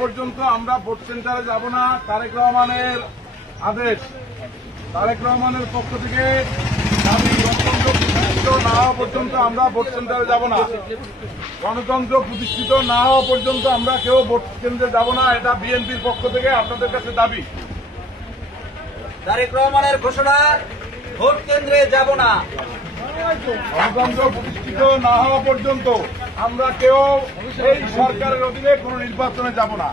পর্যন্ত আমরা ভোট সেন্টারে যাব না। তারেক রহমানের আদেশ, তারেক রহমানের পক্ষ থেকে দাবি গণতন্ত্র প্রতিষ্ঠিত না হওয়া পর্যন্ত আমরা ভোট সেন্টারে যাব না। গণতন্ত্র প্রতিষ্ঠিত না হওয়া পর্যন্ত আমরা কেউ ভোট কেন্দ্রে যাব না। এটা বিএনপির পক্ষ থেকে আপনাদের কাছে দাবি। তারেক রহমানের ঘোষণা, ভোট কেন্দ্রে যাব না। গণতন্ত্র প্রতিষ্ঠিত না হওয়া পর্যন্ত আমরা কেউ এই সরকারের অধীনে কোন নির্বাচনে যাব না।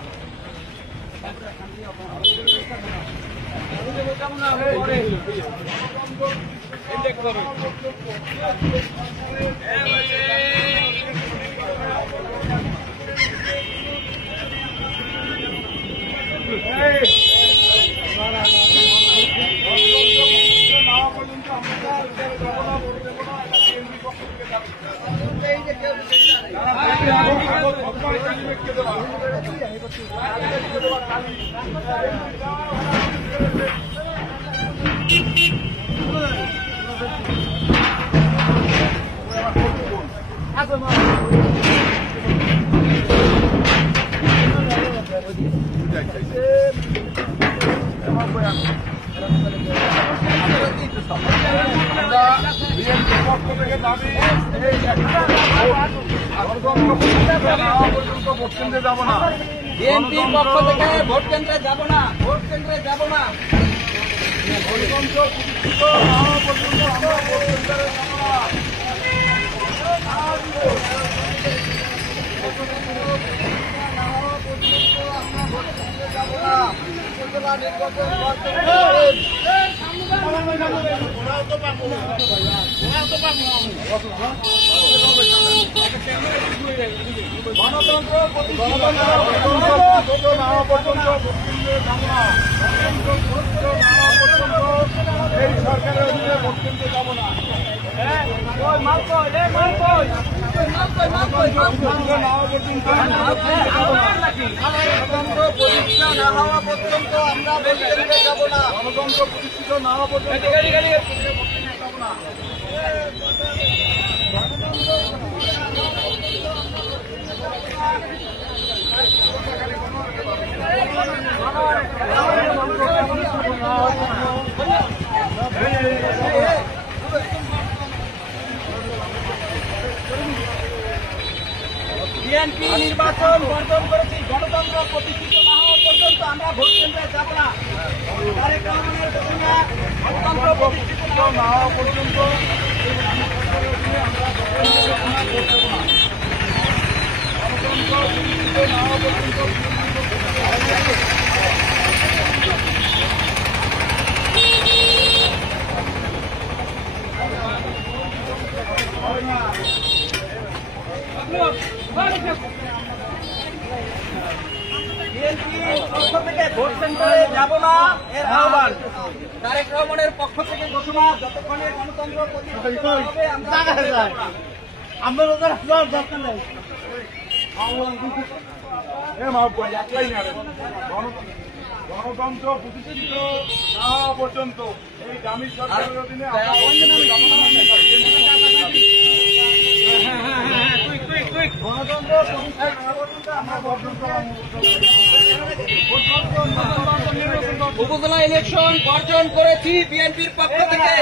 বিএনপির পক্ষ থেকে দাবি পর্যন্ত ভোট কেন্দ্রে যাব না। বিএনপির পক্ষ থেকে ভোট কেন্দ্রে যাব না, ভোট কেন্দ্রে যাব না। গণতন্ত্র প্রতিষ্ঠিত না হওয়া পর্যন্ত আমরা ভোট কেন্দ্রে যাব না। গণতন্ত্র প্রতিষ্ঠিত না হওয়া পর্যন্ত এই সরকারের অধীনে ভোট কেন্দ্রে যাব না। গণতন্ত্র প্রতিষ্ঠা না হওয়া পর্যন্ত আমরা ভোট কেন্দ্রে যাব না। গণতন্ত্র প্রতিষ্ঠিত না হওয়া পর্যন্ত যাব না। বিএনপি নির্বাচন বর্জন করেছি। গণতন্ত্র প্রতিষ্ঠিত না হওয়া পর্যন্ত আমরা ভোট কেন্দ্রে যাব না। তারেক রহমানের ঘোষণা, গণতন্ত্র প্রতিষ্ঠিত না হওয়া পর্যন্ত বিএনপির পক্ষ থেকে ভোট সেন্টারে যাব না এর আহ্বান। তারেক রহমানের পক্ষ থেকে ঘোষণা, যতক্ষণে গণতন্ত্র প্রতিষ্ঠিত না হবে আমরা দরকার নেই। গণতন্ত্র প্রতিষ্ঠিত না হওয়া পর্যন্ত এই দামি সরকারের অধীনে উপজেলা ইলেকশন বর্জন করেছি বিএনপির পক্ষ থেকে।